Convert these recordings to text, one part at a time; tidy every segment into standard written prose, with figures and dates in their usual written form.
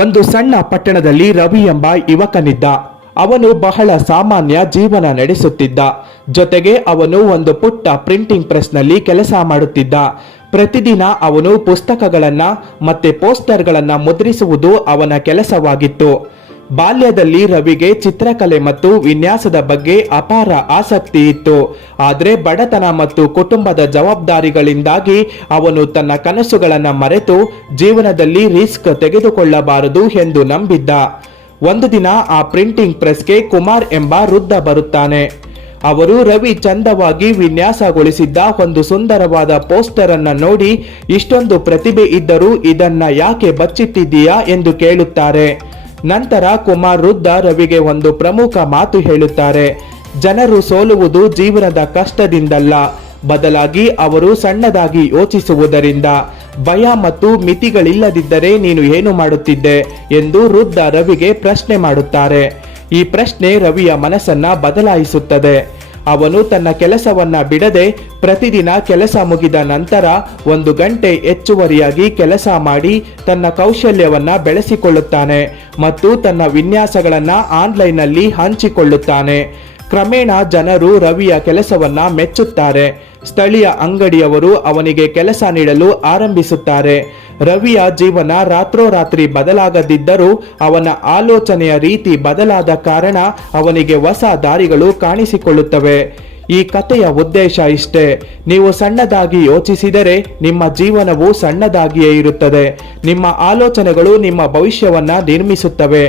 ಒಂದು ಸಣ್ಣ ಪಟ್ಟಣದಲ್ಲಿ ರವಿ ಎಂಬ ಯುವಕನಿದ್ದ. ಅವನು ಬಹಳ ಸಾಮಾನ್ಯ ಜೀವನ ನಡೆಸುತ್ತಿದ್ದ. ಜೊತೆಗೆ ಅವನು ಒಂದು ಪುಟ್ಟ ಪ್ರಿಂಟಿಂಗ್ ಪ್ರೆಸ್ನಲ್ಲಿ ಕೆಲಸ ಮಾಡುತ್ತಿದ್ದ. ಪ್ರತಿದಿನ ಅವನು ಪುಸ್ತಕಗಳನ್ನ ಮತ್ತೆ ಪೋಸ್ಟರ್ಗಳನ್ನ ಮುದ್ರಿಸುವುದು ಅವನ ಕೆಲಸವಾಗಿತ್ತು. ಬಾಲ್ಯದಲ್ಲಿ ರವಿಗೆ ಚಿತ್ರಕಲೆ ಮತ್ತು ವಿನ್ಯಾಸದ ಬಗ್ಗೆ ಅಪಾರ ಆಸಕ್ತಿ ಇತ್ತು. ಆದರೆ ಬಡತನ ಮತ್ತು ಕುಟುಂಬದ ಜವಾಬ್ದಾರಿಗಳಿಂದಾಗಿ ಅವನು ತನ್ನ ಕನಸುಗಳನ್ನು ಮರೆತು ಜೀವನದಲ್ಲಿ ರಿಸ್ಕ್ ತೆಗೆದುಕೊಳ್ಳಬಾರದು ಎಂದು ನಂಬಿದ್ದ. ಒಂದು ದಿನ ಆ ಪ್ರಿಂಟಿಂಗ್ ಪ್ರೆಸ್ಗೆ ಕುಮಾರ್ ಎಂಬ ವೃದ್ಧ ಬರುತ್ತಾನೆ. ಅವರು ರವಿ ಚಂದವಾಗಿ ವಿನ್ಯಾಸಗೊಳಿಸಿದ್ದ ಒಂದು ಸುಂದರವಾದ ಪೋಸ್ಟರ್ ಅನ್ನ ನೋಡಿ, ಇಷ್ಟೊಂದು ಪ್ರತಿಭೆ ಇದ್ದರೂ ಇದನ್ನ ಯಾಕೆ ಬಚ್ಚಿಟ್ಟಿದ್ದೀಯಾ ಎಂದು ಕೇಳುತ್ತಾರೆ. ನಂತರ ಕುಮಾರ್ ವೃದ್ಧ ರವಿಗೆ ಒಂದು ಪ್ರಮುಖ ಮಾತು ಹೇಳುತ್ತಾರೆ. ಜನರು ಸೋಲುವುದು ಜೀವನದ ಕಷ್ಟದಿಂದಲ್ಲ, ಬದಲಾಗಿ ಅವರು ಸಣ್ಣದಾಗಿ ಯೋಚಿಸುವುದರಿಂದ. ಭಯ ಮತ್ತು ಮಿತಿಗಳಿಲ್ಲದಿದ್ದರೆ ನೀನು ಏನು ಮಾಡುತ್ತಿದ್ದೆ ಎಂದು ವೃದ್ಧ ರವಿಗೆ ಪ್ರಶ್ನೆ ಮಾಡುತ್ತಾರೆ. ಈ ಪ್ರಶ್ನೆ ರವಿಯ ಮನಸ್ಸನ್ನ ಬದಲಾಯಿಸುತ್ತದೆ. ಅವನು ತನ್ನ ಕೆಲಸವನ್ನ ಬಿಡದೆ ಪ್ರತಿದಿನ ಕೆಲಸ ಮುಗಿದ ನಂತರ 1 ಗಂಟೆ ಹೆಚ್ಚುವರಿಯಾಗಿ ಕೆಲಸ ಮಾಡಿ ತನ್ನ ಕೌಶಲ್ಯವನ್ನ ಬೆಳೆಸಿಕೊಳ್ಳುತ್ತಾನೆ ಮತ್ತು ತನ್ನ ವಿನ್ಯಾಸಗಳನ್ನ ಆನ್ಲೈನ್ನಲ್ಲಿ ಹಂಚಿಕೊಳ್ಳುತ್ತಾನೆ. ಕ್ರಮೇಣ ಜನರು ರವಿಯ ಕೆಲಸವನ್ನ ಮೆಚ್ಚುತ್ತಾರೆ. ಸ್ಥಳೀಯ ಅಂಗಡಿಯವರು ಅವನಿಗೆ ಕೆಲಸ ನೀಡಲು ಆರಂಭಿಸುತ್ತಾರೆ. ರವಿಯ ಜೀವನ ರಾತ್ರೋರಾತ್ರಿ ಬದಲಾಗದಿದ್ದರೂ ಅವನ ಆಲೋಚನೆಯ ರೀತಿ ಬದಲಾದ ಕಾರಣ ಅವನಿಗೆ ಹೊಸ ದಾರಿಗಳು ಕಾಣಿಸಿಕೊಳ್ಳುತ್ತವೆ. ಈ ಕಥೆಯ ಉದ್ದೇಶ ಇಷ್ಟೇ. ನೀವು ಸಣ್ಣದಾಗಿ ಯೋಚಿಸಿದರೆ ನಿಮ್ಮ ಜೀವನವು ಸಣ್ಣದಾಗಿಯೇ ಇರುತ್ತದೆ. ನಿಮ್ಮ ಆಲೋಚನೆಗಳು ನಿಮ್ಮ ಭವಿಷ್ಯವನ್ನ ನಿರ್ಮಿಸುತ್ತವೆ.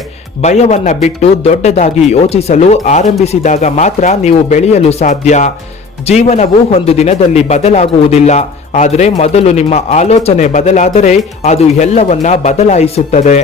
ಭಯವನ್ನ ಬಿಟ್ಟು ದೊಡ್ಡದಾಗಿ ಯೋಚಿಸಲು ಆರಂಭಿಸಿದಾಗ ಮಾತ್ರ ನೀವು ಬೆಳೆಯಲು ಸಾಧ್ಯ. ಜೀವನವು ಒಂದು ದಿನದಲ್ಲಿ ಬದಲಾಗುವುದಿಲ್ಲ, ಆದರೆ ಮೊದಲು ನಿಮ್ಮ ಆಲೋಚನೆ ಬದಲಾದರೆ ಅದು ಎಲ್ಲವನ್ನ ಬದಲಾಯಿಸುತ್ತದೆ.